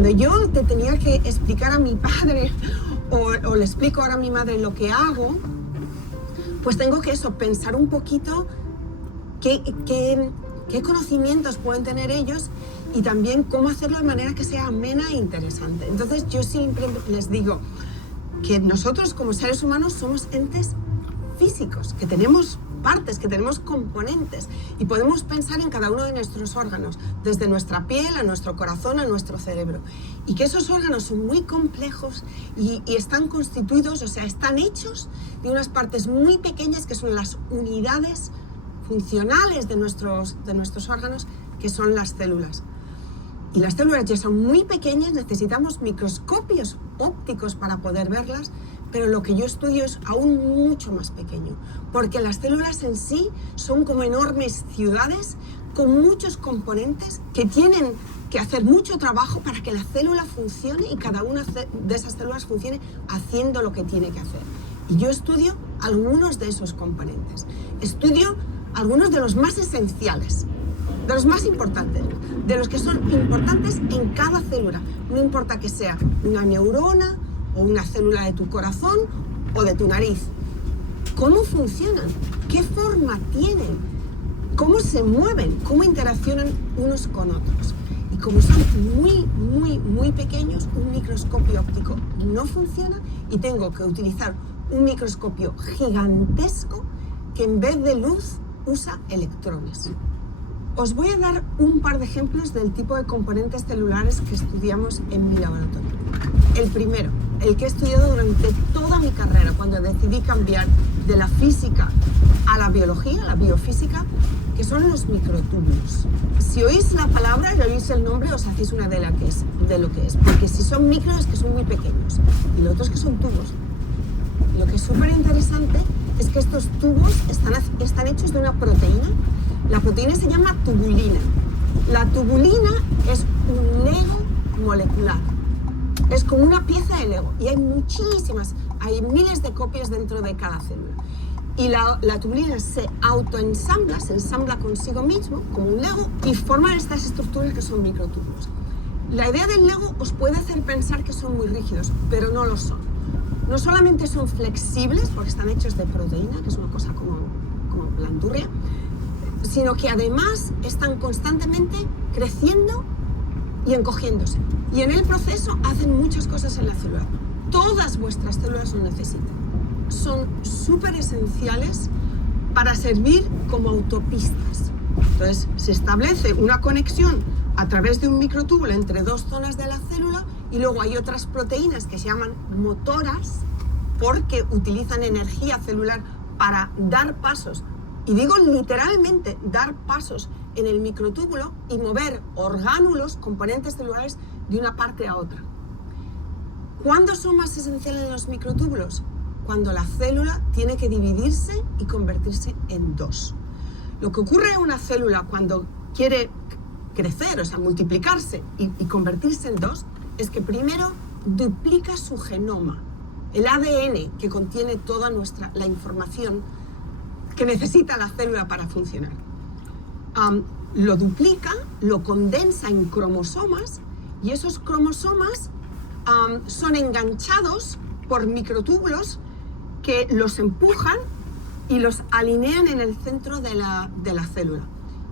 cuando yo te tenía que explicar a mi padre o le explico ahora a mi madre lo que hago, pues tengo que pensar un poquito qué conocimientos pueden tener ellos y también cómo hacerlo de manera que sea amena e interesante. Entonces yo siempre les digo que nosotros como seres humanos somos entes físicos, que tenemos partes, que tenemos componentes y podemos pensar en cada uno de nuestros órganos, desde nuestra piel a nuestro corazón a nuestro cerebro, y que esos órganos son muy complejos y están constituidos, o sea, están hechos de unas partes muy pequeñas que son las unidades funcionales de nuestros órganos, que son las células. Y las células ya son muy pequeñas, necesitamos microscopios ópticos para poder verlas, pero lo que yo estudio es aún mucho más pequeño, porque las células en sí son como enormes ciudades con muchos componentes que tienen que hacer mucho trabajo para que la célula funcione y cada una de esas células funcione haciendo lo que tiene que hacer. Y yo estudio algunos de esos componentes, estudio algunos de los más esenciales, de los más importantes, de los que son importantes en cada célula. No importa que sea una neurona o una célula de tu corazón o de tu nariz. ¿Cómo funcionan? ¿Qué forma tienen? ¿Cómo se mueven? ¿Cómo interaccionan unos con otros? Y como son muy pequeños, un microscopio óptico no funciona y tengo que utilizar un microscopio gigantesco que en vez de luz usa electrones. Os voy a dar un par de ejemplos del tipo de componentes celulares que estudiamos en mi laboratorio. El primero, el que he estudiado durante toda mi carrera, cuando decidí cambiar de la física a la biología, la biofísica, que son los microtúbulos. Si oís la palabra y oís el nombre, os hacéis una idea de lo que es, porque si son micros es que son muy pequeños y lo otro es que son tubos. Lo que es súper interesante es que estos tubos están hechos de una proteína. La proteína se llama tubulina. La tubulina es un Lego molecular. Es como una pieza de Lego y hay muchísimas, hay miles de copias dentro de cada célula. Y la tubulina se autoensambla, se ensambla consigo mismo como un Lego y forman estas estructuras que son microtúbulos. La idea del Lego os puede hacer pensar que son muy rígidos, pero no lo son. No solamente son flexibles porque están hechos de proteína, que es una cosa como blandurria, sino que además están constantemente creciendo y encogiéndose. Y en el proceso hacen muchas cosas en la célula. Todas vuestras células lo necesitan. Son súper esenciales para servir como autopistas. Entonces, se establece una conexión a través de un microtúbulo entre dos zonas de la célula y luego hay otras proteínas que se llaman motoras porque utilizan energía celular para dar pasos. Y digo literalmente dar pasos en el microtúbulo y mover orgánulos, componentes celulares, de una parte a otra. ¿Cuándo son más esenciales los microtúbulos? Cuando la célula tiene que dividirse y convertirse en dos. Lo que ocurre en una célula cuando quiere crecer, o sea, multiplicarse y convertirse en dos, es que primero duplica su genoma, el ADN que contiene toda la información que necesita la célula para funcionar. Lo duplica, lo condensa en cromosomas y esos cromosomas son enganchados por microtúbulos que los empujan y los alinean en el centro de la célula.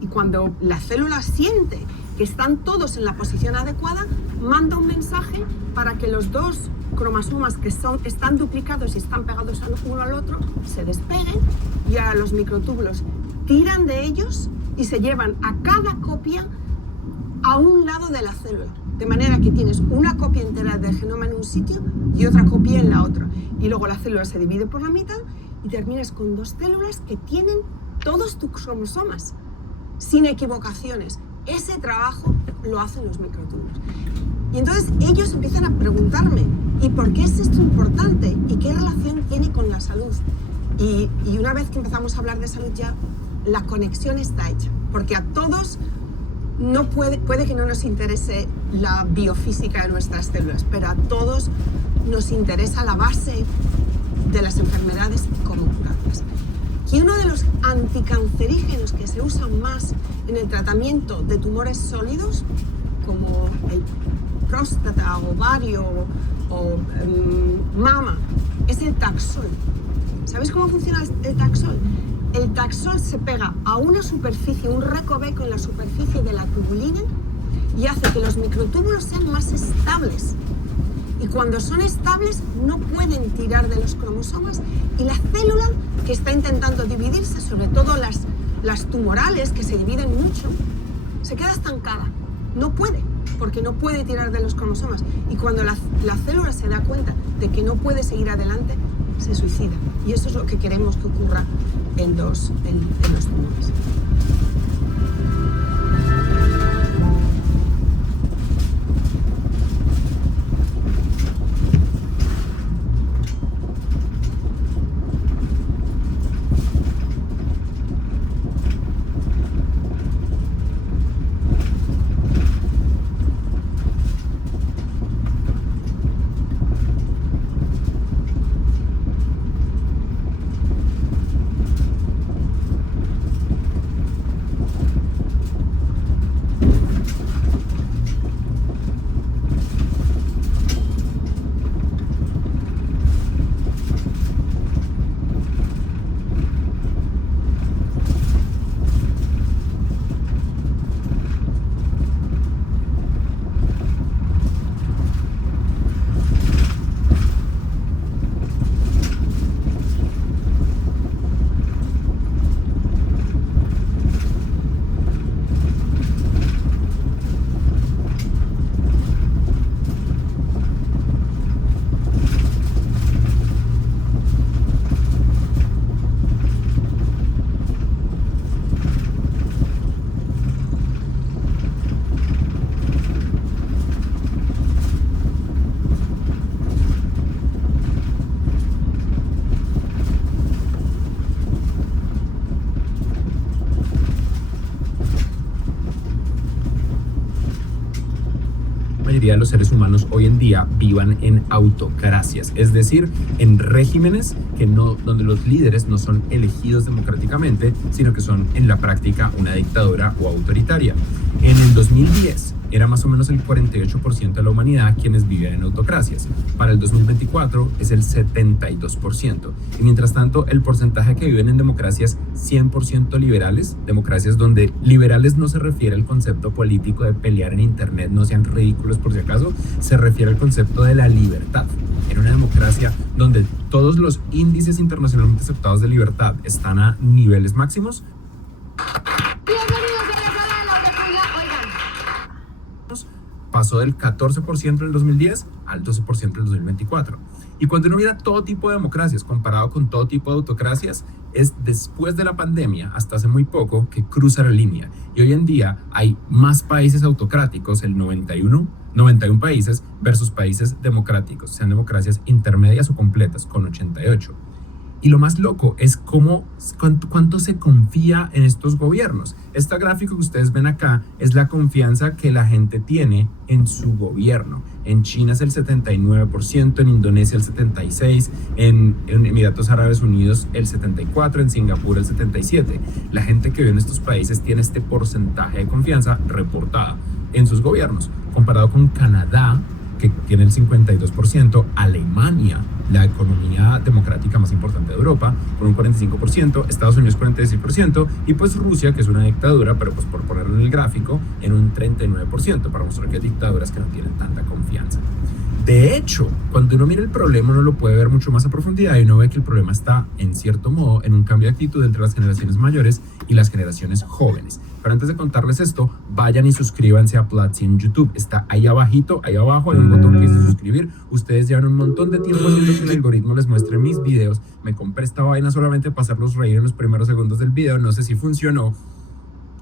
Y cuando la célula siente que están todos en la posición adecuada, manda un mensaje para que los dos cromosomas que están duplicados y están pegados uno al otro se despeguen y ahora los microtúbulos tiran de ellos y se llevan a cada copia a un lado de la célula. De manera que tienes una copia entera del genoma en un sitio y otra copia en la otra. Y luego la célula se divide por la mitad y terminas con dos células que tienen todos tus cromosomas, sin equivocaciones. Ese trabajo lo hacen los microtúbulos. Y entonces ellos empiezan a preguntarme, ¿y por qué es esto importante? ¿Y qué relación tiene con la salud? Y una vez que empezamos a hablar de salud ya, la conexión está hecha. Porque a todos puede que no nos interese la biofísica de nuestras células, pero a todos nos interesa la base de las enfermedades y cómo curarlas. Y uno de los anticancerígenos que se usan más en el tratamiento de tumores sólidos, como el próstata, ovario o mama, es el Taxol. ¿Sabéis cómo funciona el Taxol? El Taxol se pega a una superficie, un recoveco en la superficie de la tubulina y hace que los microtúbulos sean más estables. Y cuando son estables no pueden tirar de los cromosomas y la célula que está intentando dividirse, sobre todo las tumorales que se dividen mucho, se queda estancada. No puede, porque no puede tirar de los cromosomas. Y cuando la célula se da cuenta de que no puede seguir adelante, se suicida. Y eso es lo que queremos que ocurra en los tumores. De los seres humanos hoy en día vivan en autocracias, es decir, en regímenes donde los líderes no son elegidos democráticamente, sino que son en la práctica una dictadura o autoritaria. En el 2010 era más o menos el 48% de la humanidad quienes viven en autocracias. Para el 2024 es el 72%. Y mientras tanto, el porcentaje que viven en democracias 100% liberales, democracias donde liberales no se refiere al concepto político de pelear en internet, no sean ridículos por si acaso, se refiere al concepto de la libertad. En una democracia donde todos los índices internacionalmente aceptados de libertad están a niveles máximos, pasó del 14% en el 2010 al 12% en el 2024. Y cuando uno mira todo tipo de democracias comparado con todo tipo de autocracias, es después de la pandemia, hasta hace muy poco, que cruza la línea. Y hoy en día hay más países autocráticos, el 91 países, versus países democráticos, sean democracias intermedias o completas, con 88. Y lo más loco es cuánto se confía en estos gobiernos. Este gráfico que ustedes ven acá es la confianza que la gente tiene en su gobierno. En China es el 79%, en Indonesia el 76%, en Emiratos Árabes Unidos el 74%, en Singapur el 77%. La gente que vive en estos países tiene este porcentaje de confianza reportada en sus gobiernos, comparado con Canadá, que tiene el 52%, Alemania, la economía democrática más importante de Europa, con un 45%, Estados Unidos 46%, y pues Rusia, que es una dictadura, pero pues por ponerlo en el gráfico, en un 39%, para mostrar que hay dictaduras que no tienen tanta confianza. De hecho, cuando uno mira el problema, uno lo puede ver mucho más a profundidad y uno ve que el problema está, en cierto modo, en un cambio de actitud entre las generaciones mayores y las generaciones jóvenes. Pero antes de contarles esto, vayan y suscríbanse a Platzi en YouTube. Está ahí abajito, ahí abajo hay un botón que dice suscribir. Ustedes llevan un montón de tiempo haciendo que el algoritmo les muestre mis videos. Me compré esta vaina solamente para hacerlos reír en los primeros segundos del video. No sé si funcionó.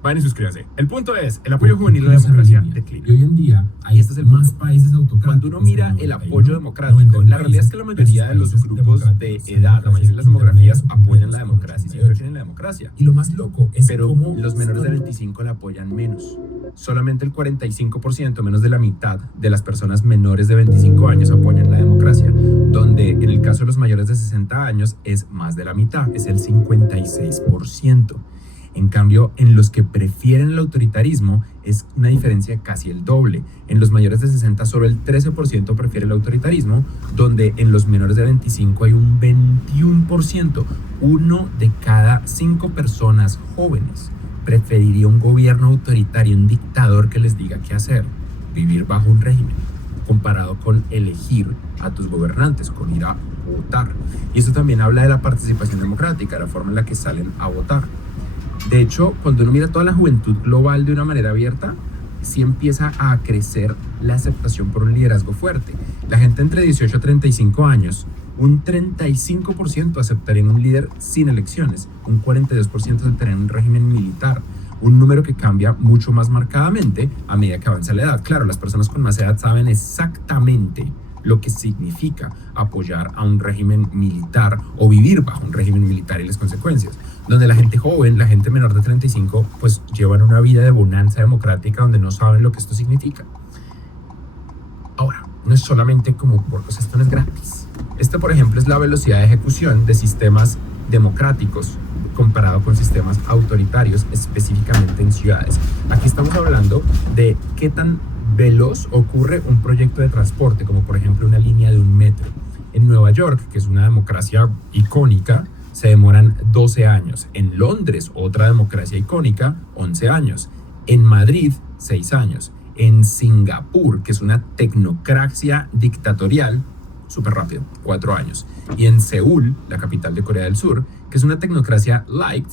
Vayan y suscríbanse. El punto es, el apoyo juvenil a la democracia declina. Y hoy en día hay más países autocráticos. Cuando uno mira el apoyo democrático, la realidad es que la mayoría de los grupos de edad, la mayoría de las demografías apoyan la democracia y siempre tienen la democracia. Y lo más loco es pero los menores de 25 la apoyan menos. Solamente el 45%, menos de la mitad de las personas menores de 25 años apoyan la democracia, donde en el caso de los mayores de 60 años es más de la mitad, es el 56%. En cambio, en los que prefieren el autoritarismo es una diferencia de casi el doble. En los mayores de 60 solo el 13% prefiere el autoritarismo, donde en los menores de 25 hay un 21%. 1 de cada 5 personas jóvenes preferiría un gobierno autoritario, un dictador que les diga qué hacer, vivir bajo un régimen, comparado con elegir a tus gobernantes, con ir a votar. Y eso también habla de la participación democrática, la forma en la que salen a votar. De hecho, cuando uno mira toda la juventud global de una manera abierta, sí empieza a crecer la aceptación por un liderazgo fuerte. La gente entre 18 a 35 años, un 35% aceptaría un líder sin elecciones, un 42% aceptaría un régimen militar, un número que cambia mucho más marcadamente a medida que avanza la edad. Claro, las personas con más edad saben exactamente lo que significa apoyar a un régimen militar o vivir bajo un régimen militar y las consecuencias. Donde la gente joven, la gente menor de 35, pues llevan una vida de bonanza democrática donde no saben lo que esto significa. Ahora, no es solamente como por cosas, esto no es gratis. Esta, por ejemplo, es la velocidad de ejecución de sistemas democráticos comparado con sistemas autoritarios, específicamente en ciudades. Aquí estamos hablando de qué tan veloz ocurre un proyecto de transporte, como por ejemplo una línea de un metro. En Nueva York, que es una democracia icónica, se demoran 12 años. En Londres, otra democracia icónica, 11 años. En Madrid, 6 años. En Singapur, que es una tecnocracia dictatorial, súper rápido, 4 años. Y en Seúl, la capital de Corea del Sur, que es una tecnocracia light,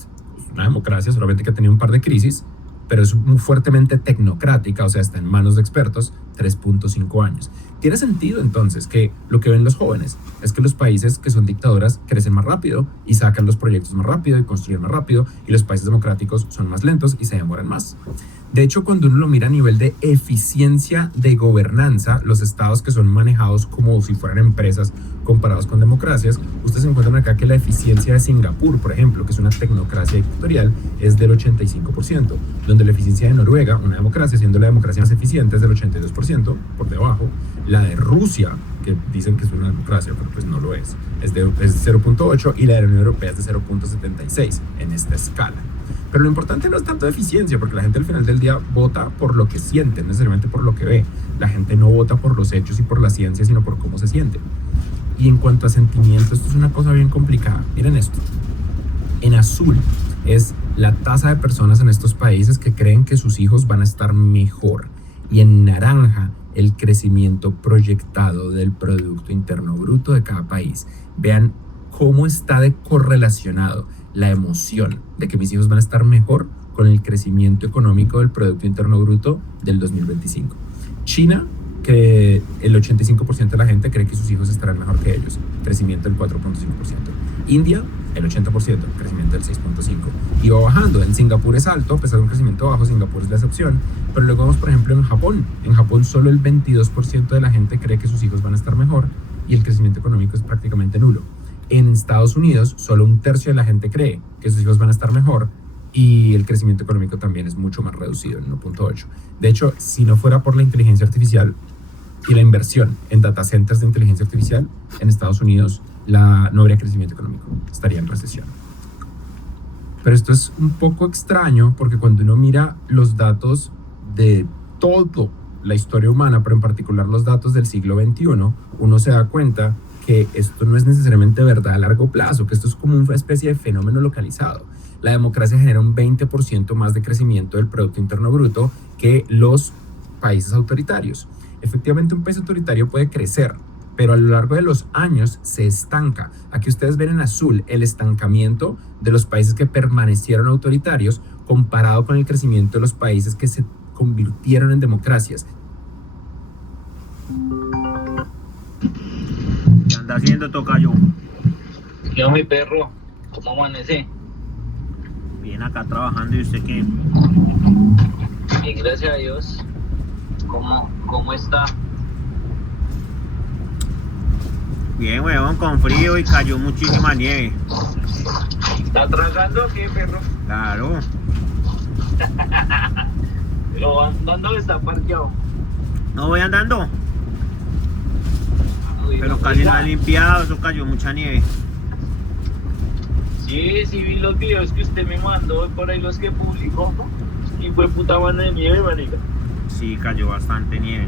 una democracia solamente que ha tenido un par de crisis, pero es muy fuertemente tecnocrática, o sea, está en manos de expertos, 3.5 años. Tiene sentido entonces que lo que ven los jóvenes es que los países que son dictaduras crecen más rápido y sacan los proyectos más rápido y construyen más rápido, y los países democráticos son más lentos y se demoran más. De hecho, cuando uno lo mira a nivel de eficiencia de gobernanza, los estados que son manejados como si fueran empresas comparados con democracias, ustedes encuentran acá que la eficiencia de Singapur, por ejemplo, que es una tecnocracia dictatorial, es del 85%, donde la eficiencia de Noruega, una democracia, siendo la democracia más eficiente, es del 82%, por debajo. La de Rusia, que dicen que es una democracia, pero pues no lo es de 0.8, y la de la Unión Europea es de 0.76 en esta escala. Pero lo importante no es tanto eficiencia, porque la gente al final del día vota por lo que siente, no necesariamente por lo que ve. La gente no vota por los hechos y por la ciencia, sino por cómo se siente. Y en cuanto a sentimientos, esto es una cosa bien complicada. Miren esto. En azul es la tasa de personas en estos países que creen que sus hijos van a estar mejor. Y en naranja, el crecimiento proyectado del Producto Interno Bruto de cada país. Vean cómo está de correlacionado la emoción de que mis hijos van a estar mejor con el crecimiento económico del Producto Interno Bruto del 2025. China, que el 85% de la gente cree que sus hijos estarán mejor que ellos, crecimiento del 4.5%. India, el 80%, crecimiento del 6.5%. Y va bajando. En Singapur es alto, a pesar de un crecimiento bajo, Singapur es la excepción. Pero luego vemos, por ejemplo, en Japón. En Japón solo el 22% de la gente cree que sus hijos van a estar mejor y el crecimiento económico es prácticamente nulo. En Estados Unidos, solo un tercio de la gente cree que sus hijos van a estar mejor y el crecimiento económico también es mucho más reducido, en 1.8. De hecho, si no fuera por la inteligencia artificial y la inversión en data centers de inteligencia artificial, en Estados Unidos no habría crecimiento económico, estaría en recesión. Pero esto es un poco extraño porque cuando uno mira los datos de toda la historia humana, pero en particular los datos del siglo XXI, uno se da cuenta que esto no es necesariamente verdad a largo plazo, que esto es como una especie de fenómeno localizado. La democracia genera un 20% más de crecimiento del Producto Interno Bruto que los países autoritarios. Efectivamente, un país autoritario puede crecer, pero a lo largo de los años se estanca. Aquí ustedes ven en azul el estancamiento de los países que permanecieron autoritarios comparado con el crecimiento de los países que se convirtieron en democracias. ¿Qué anda haciendo, tocayo? Yo, mi perro, ¿cómo amanece? Bien, acá trabajando. ¿Y usted qué? Bien, gracias a Dios. ¿Cómo está? Bien, weón, con frío y cayó muchísima nieve. ¿Está tragando o qué, perro? Claro. Pero andando está parqueado. No voy andando, Uy, pero no, casi no oiga, ha limpiado, eso cayó mucha nieve. Sí, vi los videos que usted me mandó por ahí, los que publicó, ¿no? Y fue puta mano de nieve, marica. Sí, cayó bastante nieve.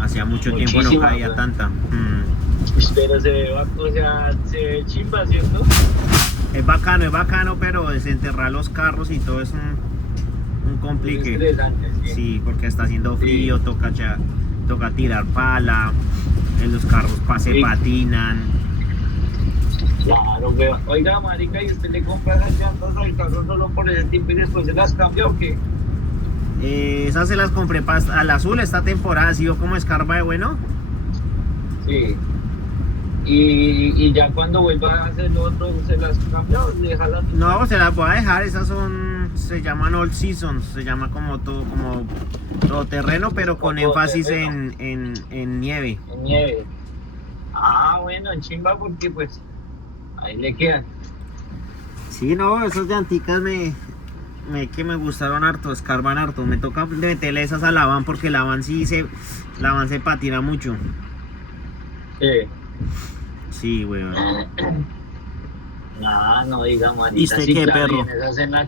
Hacía mucho tiempo no Muchísima, caía ¿verdad? tanta. Pero se ve, o sea, se ve chimba, ¿cierto? Es bacano, pero desenterrar los carros y todo es un Es complique. interesante, sí. Sí, porque está haciendo frío, toca tirar pala, en los carros se Sí. patinan. Claro, weón. Oiga, marica, ¿y usted le compra esas llantas al carro solo por ese tiempo y después se las cambia o qué? Esas se las compré al azul esta temporada, ¿sí vio cómo escarba de bueno? Sí. Y ya cuando vuelva a hacer lo otro, ¿se las cambia o deja las? No, se las voy a dejar, se llaman all seasons, se llama como todo terreno, pero con Como énfasis todoterreno. en nieve. En nieve. Ah, bueno, en chimba porque pues ahí le quedan. Sí, no, esas llanticas que me gustaron harto, escarban harto. Me toca meterle esas a la van porque la van se patina mucho. Sí. Sí, weón. Nada, no diga, ¿Y manita. usted Sí, qué, claro, perro? y en esa cena